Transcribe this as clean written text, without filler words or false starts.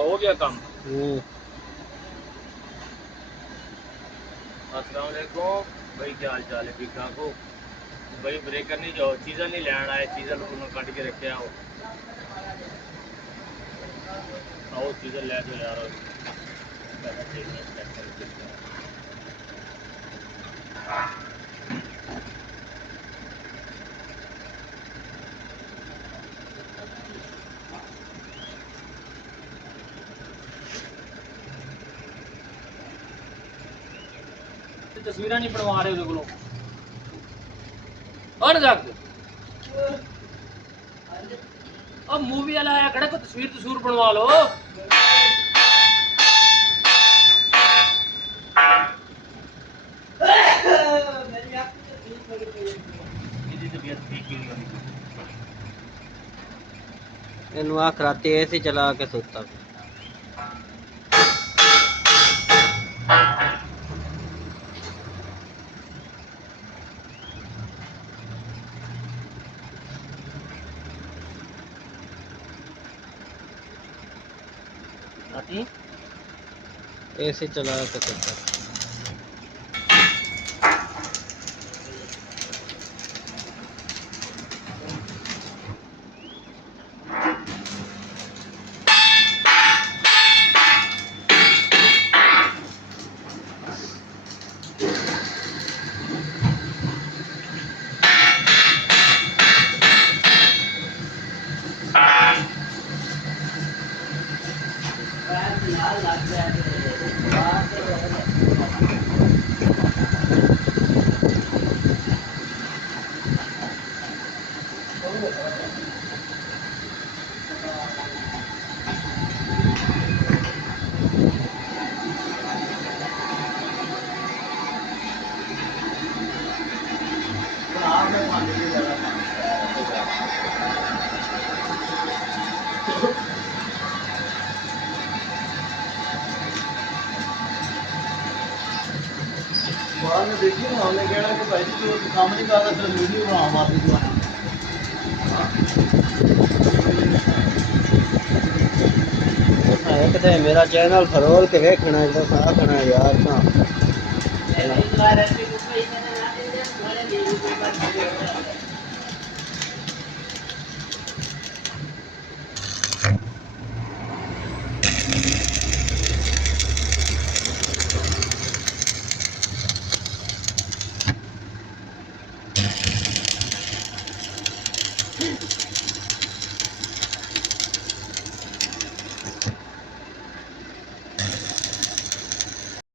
हो गया काम। अस्सलाम वालेकुम भाई, क्या हाल चाल है? ठीक ठाक हो भाई? ब्रेकर नहीं जाओ, चीज़ा नहीं लैन आए, चीज़ा लोगों ने कट के रखे आओ। आओ चीज़ा ले दो यार। पैसा देखना चेक करके। तस्वीर नहीं बनवा रहे उहदे कोलों और जाके अब मूवी वाला आया खड़ा, को तस्वीर बनवा लो। इनू आख राती ऐसी चला के सोता ऐसे चला के सोता। बाद में देखिए ना, हमने कहना कि भाई जी जो काम नहीं करता फिर वीडियो बना मारती जो मेरा चैनल फरोल के वेखना आखना यार ना